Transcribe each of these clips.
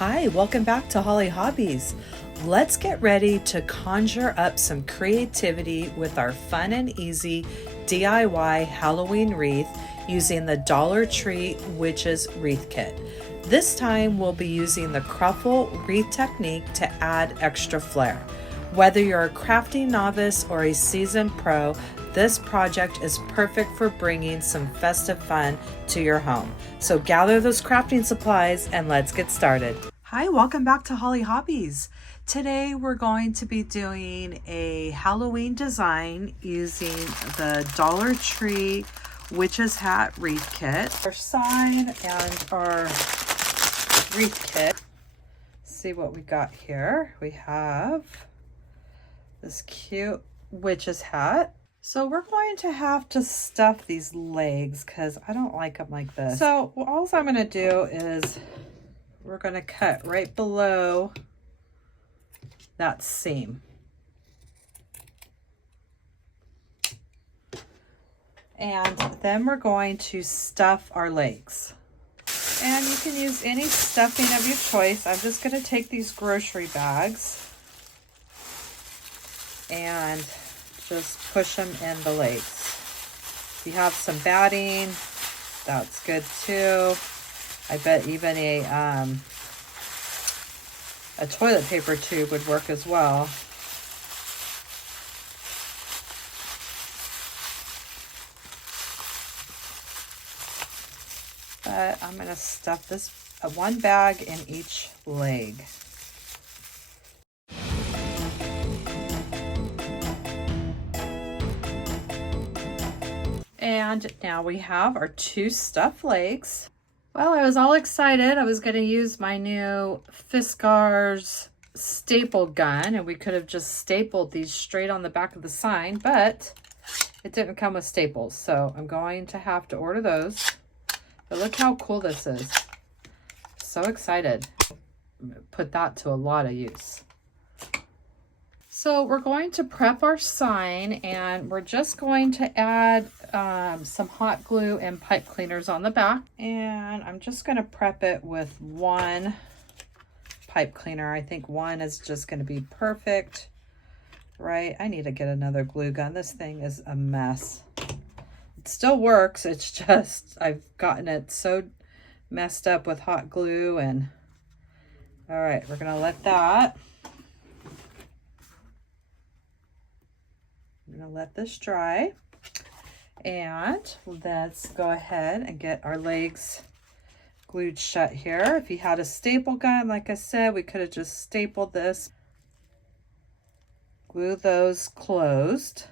Hi, welcome back to Hollie Hobbies. Let's get ready to conjure up some creativity with our fun and easy DIY Halloween wreath using the Dollar Tree Witch's Wreath Kit. This time we'll be using the Cruffle wreath technique to add extra flair. Whether you're a crafting novice or a seasoned pro, this project is perfect for bringing some festive fun to your home. So gather those crafting supplies and let's get started. Hi, welcome back to Hollie Hobbies. Today we're going to be doing a Halloween design using the Dollar Tree Witch's Hat Wreath Kit. Our sign and our wreath kit. Let's see what we got here. We have this cute witch's hat. So we're going to have to stuff these legs because I don't like them like this. So all I'm going to do is we're going to cut right below that seam. And then we're going to stuff our legs. And you can use any stuffing of your choice. I'm just going to take these grocery bags and just push them in the legs. If you have some batting, that's good too. I bet even a toilet paper tube would work as well. But I'm going to stuff this one bag in each leg. And now we have our two stuffed legs. Well, I was all excited. I was going to use my new Fiskars staple gun, and we could have just stapled these straight on the back of the sign, but it didn't come with staples, so I'm going to have to order those. But look how cool this is. So excited. I'm going to put that to a lot of use. So we're going to prep our sign, and we're just going to add some hot glue and pipe cleaners on the back. And I'm just going to prep it with one pipe cleaner. I think one is just going to be perfect, right? I need to get another glue gun. This thing is a mess. It still works. It's just I've gotten it so messed up with hot glue. And all right, we're going to let that. I'm going to let this dry, and let's go ahead and get our legs glued shut here. If you had a staple gun, like I said, we could have just stapled this. Glue those closed.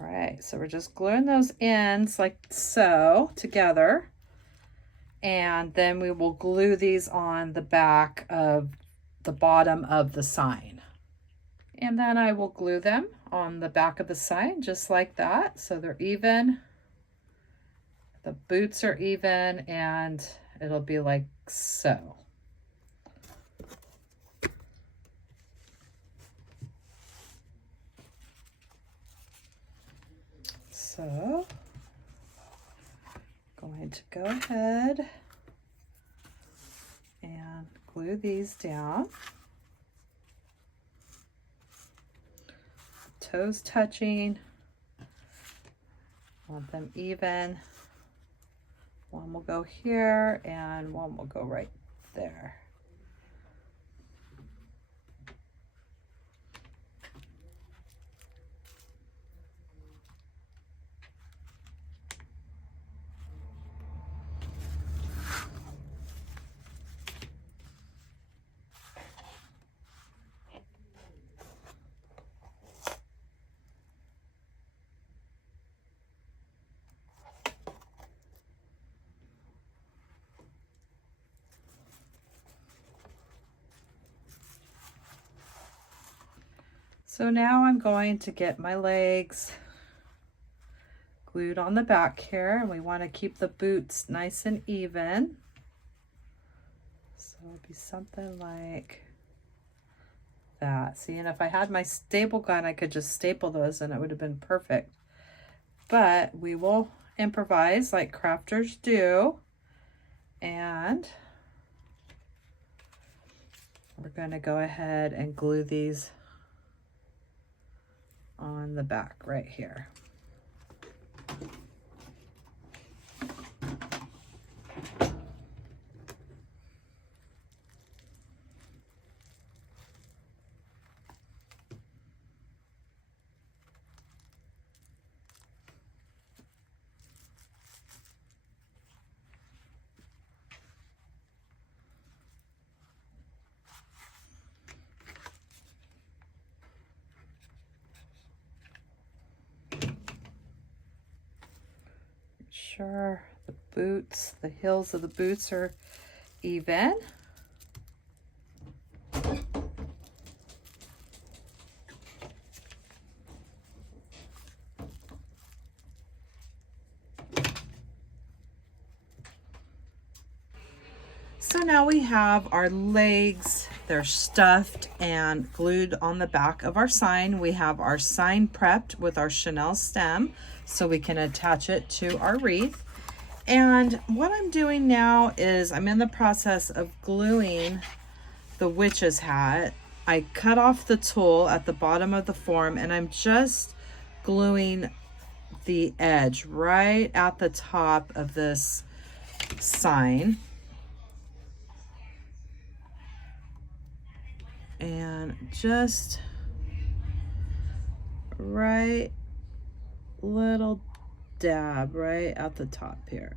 All right, so we're just gluing those ends like so together, and then we will glue these on the back of the bottom of the sign. And then I will glue them on the back of the sign just like that, so they're even. The boots are even, and it'll be like so. So, going to go ahead and glue these down. Toes touching. Want them even. One will go here and one will go right there. So now I'm going to get my legs glued on the back here, and we want to keep the boots nice and even. So it'll be something like that. See, and if I had my staple gun, I could just staple those and it would have been perfect. But we will improvise like crafters do. And we're going to go ahead and glue these on the back right here. Sure the boots, the heels of the boots are even. So now we have our legs, they're stuffed and glued on the back of our sign. We have our sign prepped with our chenille stem so we can attach it to our wreath. And what I'm doing now is I'm in the process of gluing the witch's hat. I cut off the tool at the bottom of the form and I'm just gluing the edge right at the top of this sign. And just right little dab right at the top here.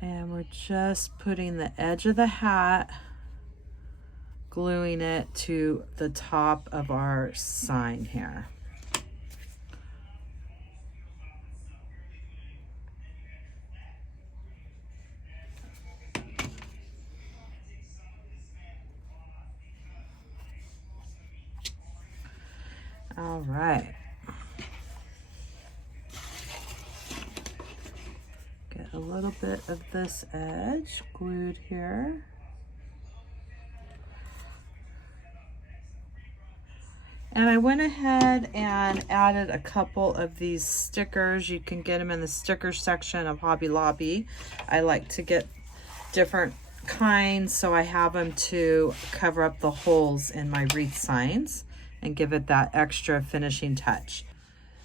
And we're just putting the edge of the hat, gluing it to the top of our sign here. All right. Get a little bit of this edge glued here. And I went ahead and added a couple of these stickers. You can get them in the sticker section of Hobby Lobby. I like to get different kinds, so I have them to cover up the holes in my wreath signs and give it that extra finishing touch.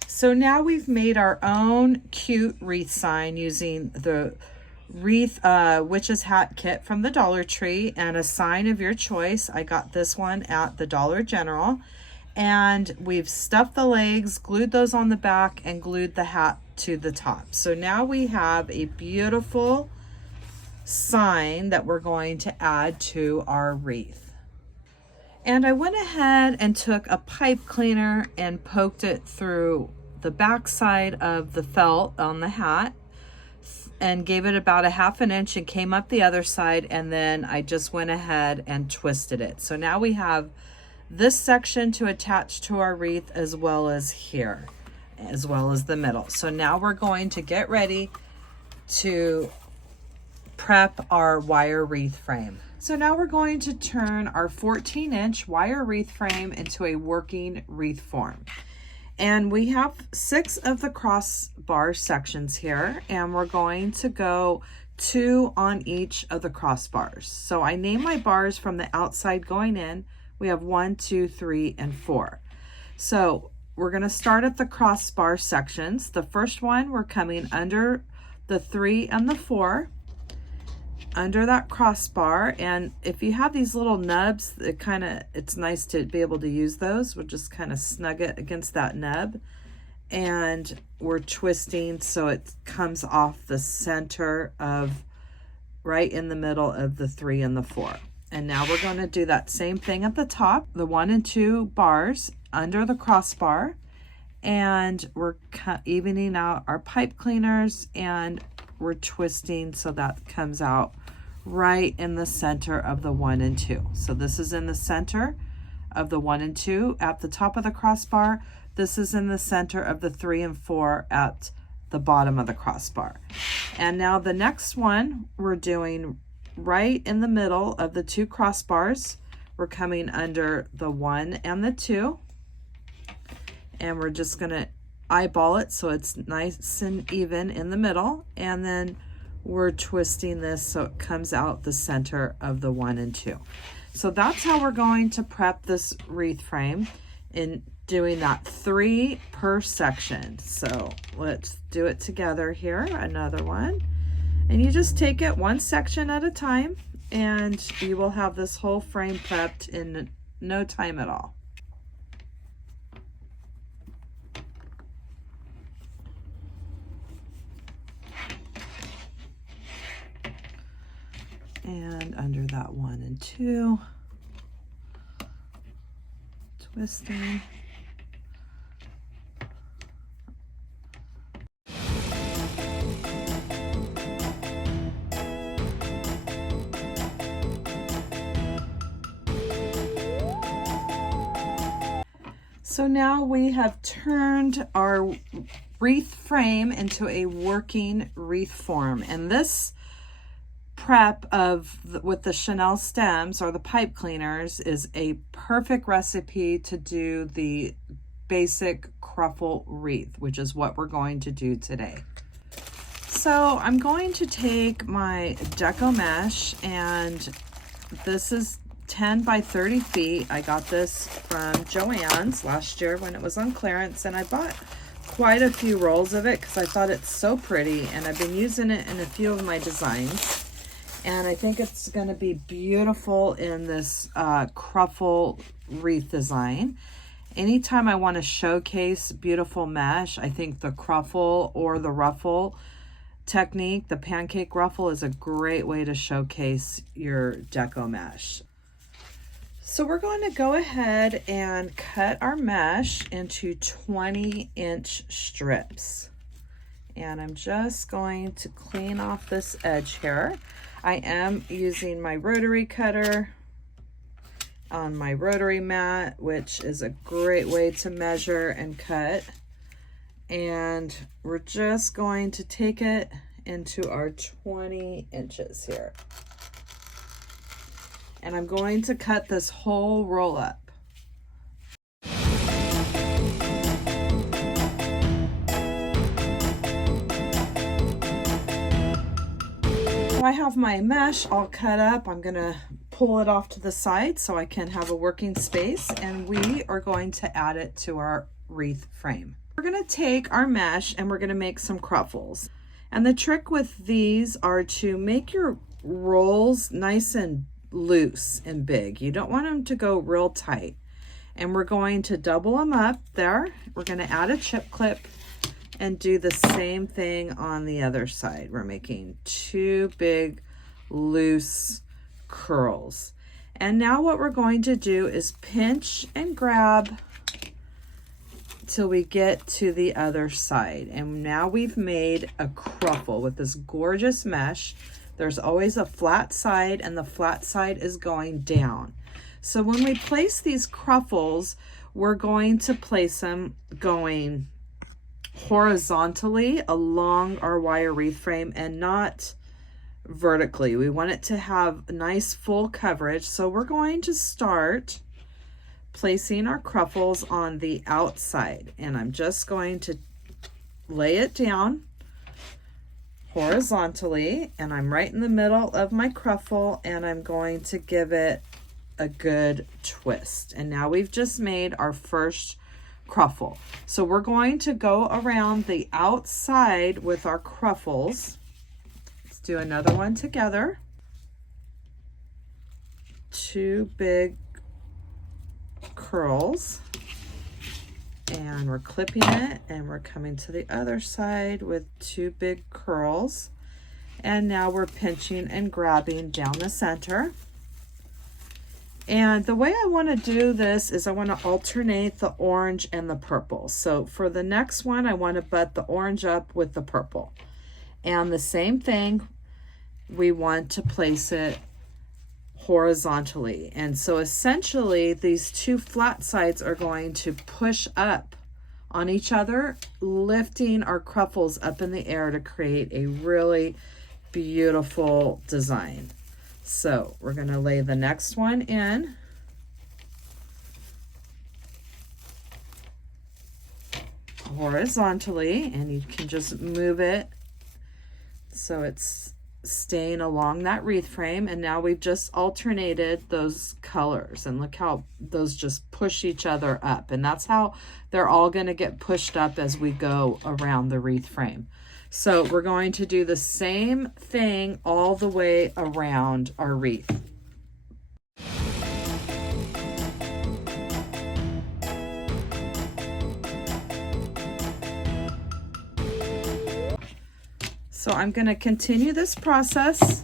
So now we've made our own cute wreath sign using the Wreath Witch's Hat kit from the Dollar Tree and a sign of your choice. I got this one at the Dollar General. And we've stuffed the legs, glued those on the back, and glued the hat to the top. So now we have a beautiful sign that we're going to add to our wreath. And I went ahead and took a pipe cleaner and poked it through the back side of the felt on the hat and gave it about a 1/2 inch and came up the other side, and then I just went ahead and twisted it. So now we have this section to attach to our wreath as well as here, as well as the middle. So now we're going to get ready to prep our wire wreath frame. So now we're going to turn our 14-inch wire wreath frame into a working wreath form. And we have 6 of the crossbar sections here, and we're going to go 2 on each of the crossbars. So I name my bars from the outside going in. We have 1, 2, 3, and 4. So we're going to start at the crossbar sections. The first one, we're coming under the 3 and the 4, under that crossbar. And if you have these little nubs, it's nice to be able to use those. We'll just kind of snug it against that nub, and we're twisting so it comes off the center of right in the middle of the 3 and the 4. And now we're going to do that same thing at the top, the 1 and 2 bars under the crossbar, and we're evening out our pipe cleaners, and we're twisting so that comes out right in the center of the 1 and 2. So this is in the center of the 1 and 2 at the top of the crossbar. This is in the center of the 3 and 4 at the bottom of the crossbar. And now the next one we're doing right in the middle of the 2 crossbars. We're coming under the 1 and the 2, and we're just going to eyeball it so it's nice and even in the middle, and then we're twisting this so it comes out the center of the 1 and 2. So that's how we're going to prep this wreath frame, in doing that 3 per section. So let's do it together here. Another one, and you just take it one section at a time, and you will have this whole frame prepped in no time at all. And under that 1 and 2, twisting. So now we have turned our wreath frame into a working wreath form, and this prep with the Chanel stems or the pipe cleaners is a perfect recipe to do the basic cruffle wreath, which is what we're going to do today. So I'm going to take my Deco mesh, and this is 10 by 30 feet. I got this from Joann's last year when it was on clearance, and I bought quite a few rolls of it because I thought it's so pretty, and I've been using it in a few of my designs, and I think it's going to be beautiful in this cruffle wreath design. Anytime I want to showcase beautiful mesh, I think the cruffle or the ruffle technique, the pancake ruffle, is a great way to showcase your Deco mesh. So we're going to go ahead and cut our mesh into 20-inch strips. And I'm just going to clean off this edge here. I am using my rotary cutter on my rotary mat, which is a great way to measure and cut. And we're just going to take it into our 20 inches here. And I'm going to cut this whole roll up. So I have my mesh all cut up. I'm gonna pull it off to the side so I can have a working space, and we are going to add it to our wreath frame. We're gonna take our mesh and we're gonna make some cruffles. And the trick with these are to make your rolls nice and loose and big. You don't want them to go real tight. And we're going to double them up there. We're going to add a chip clip and do the same thing on the other side. We're making 2 big loose curls. And now what we're going to do is pinch and grab till we get to the other side. And now we've made a cruffle with this gorgeous mesh. There's always a flat side, and the flat side is going down. So when we place these cruffles, we're going to place them going horizontally along our wire wreath frame and not vertically. We want it to have nice full coverage. So we're going to start placing our cruffles on the outside, and I'm just going to lay it down horizontally, and I'm right in the middle of my cruffle, and I'm going to give it a good twist. And now we've just made our first cruffle. So we're going to go around the outside with our cruffles. Let's do another one together. 2 big curls, and we're clipping it, and we're coming to the other side with 2 big curls, and now we're pinching and grabbing down the center. And the way I want to do this is I want to alternate the orange and the purple. So for the next one, I want to butt the orange up with the purple, and the same thing, we want to place it horizontally. And so essentially these two flat sides are going to push up on each other, lifting our cruffles up in the air to create a really beautiful design. So we're going to lay the next one in. Horizontally, and you can just move it so it's staying along that wreath frame. And now we've just alternated those colors, and look how those just push each other up, and that's how they're all going to get pushed up as we go around the wreath frame. So we're going to do the same thing all the way around our wreath. So I'm going to continue this process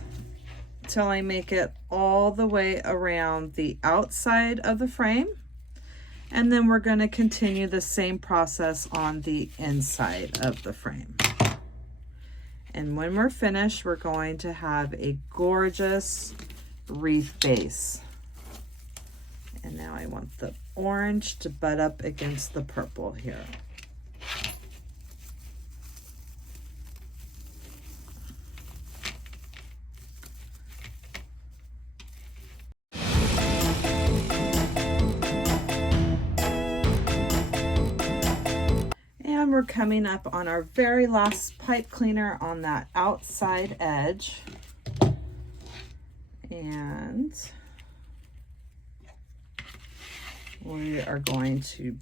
till I make it all the way around the outside of the frame. And then we're going to continue the same process on the inside of the frame. And when we're finished, we're going to have a gorgeous wreath base. And now I want the orange to butt up against the purple here. And we're coming up on our very last pipe cleaner on that outside edge. And we are going to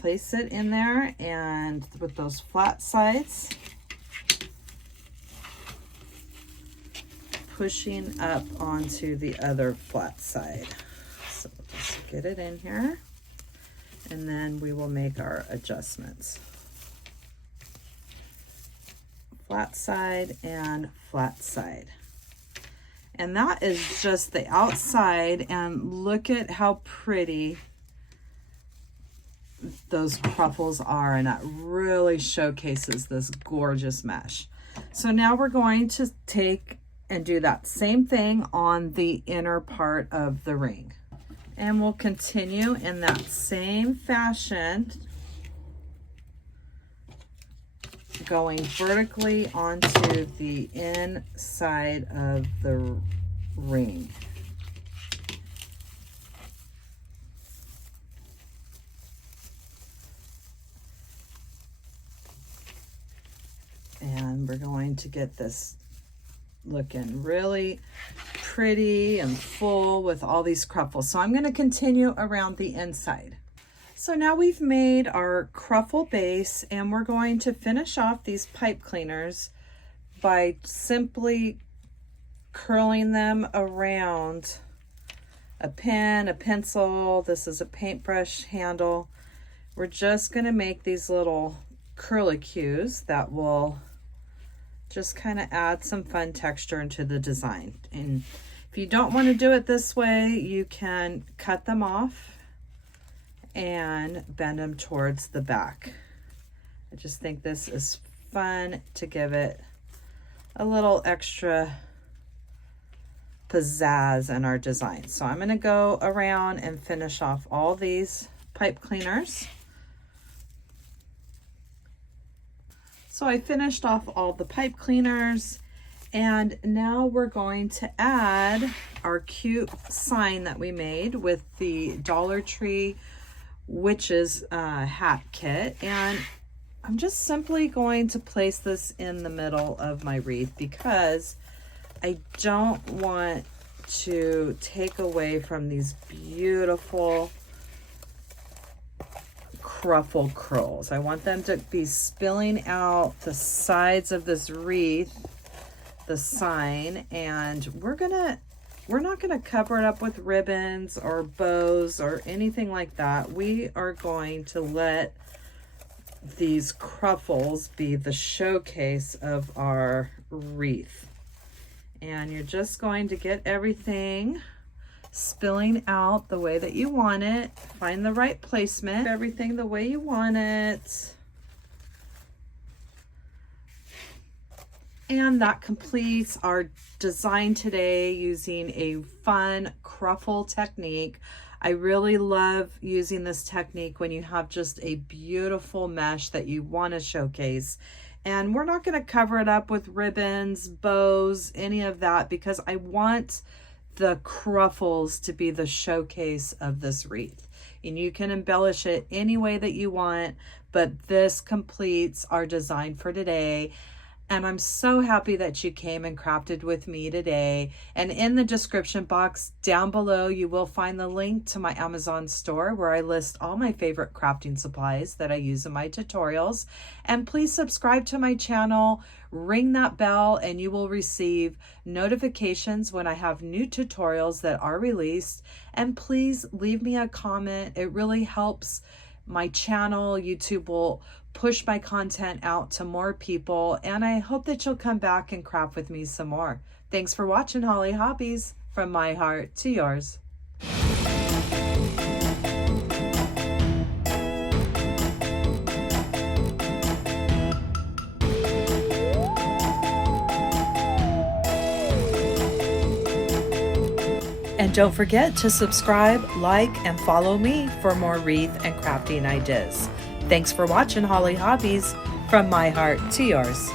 place it in there, and with those flat sides pushing up onto the other flat side. So we'll just get it in here, and then we will make our adjustments. Flat side and flat side. And that is just the outside, and look at how pretty those cruffles are, and that really showcases this gorgeous mesh. So now we're going to take and do that same thing on the inner part of the ring. And we'll continue in that same fashion, going vertically onto the inside of the ring. And we're going to get this looking really pretty and full with all these cruffles. So I'm going to continue around the inside. So now we've made our cruffle base, and we're going to finish off these pipe cleaners by simply curling them around a pen, a pencil. This is a paintbrush handle. We're just going to make these little curlicues that will just kind of add some fun texture into the design. And if you don't want to do it this way, you can cut them off and bend them towards the back. I just think this is fun to give it a little extra pizzazz in our design. So I'm going to go around and finish off all these pipe cleaners. So I finished off all the pipe cleaners, and now we're going to add our cute sign that we made with the Dollar Tree Witches hat kit. And I'm just simply going to place this in the middle of my wreath because I don't want to take away from these beautiful cruffle curls. I want them to be spilling out the sides of this wreath, the sign, and we're not gonna cover it up with ribbons or bows or anything like that. We are going to let these cruffles be the showcase of our wreath. And you're just going to get everything spilling out the way that you want it. Find the right placement, everything the way you want it. And that completes our design today using a fun cruffle technique. I really love using this technique when you have just a beautiful mesh that you want to showcase. And we're not going to cover it up with ribbons, bows, any of that, because I want the cruffles to be the showcase of this wreath. And you can embellish it any way that you want, but this completes our design for today. And I'm so happy that you came and crafted with me today. And in the description box down below, you will find the link to my Amazon store where I list all my favorite crafting supplies that I use in my tutorials. And please subscribe to my channel, ring that bell, and you will receive notifications when I have new tutorials that are released. And please leave me a comment. It really helps my channel. YouTube will push my content out to more people, and I hope that you'll come back and craft with me some more. Thanks for watching Hollie Hobbies, from my heart to yours. And don't forget to subscribe, like, and follow me for more wreath and crafting ideas. Thanks for watching Hollie Hobbies, from my heart to yours.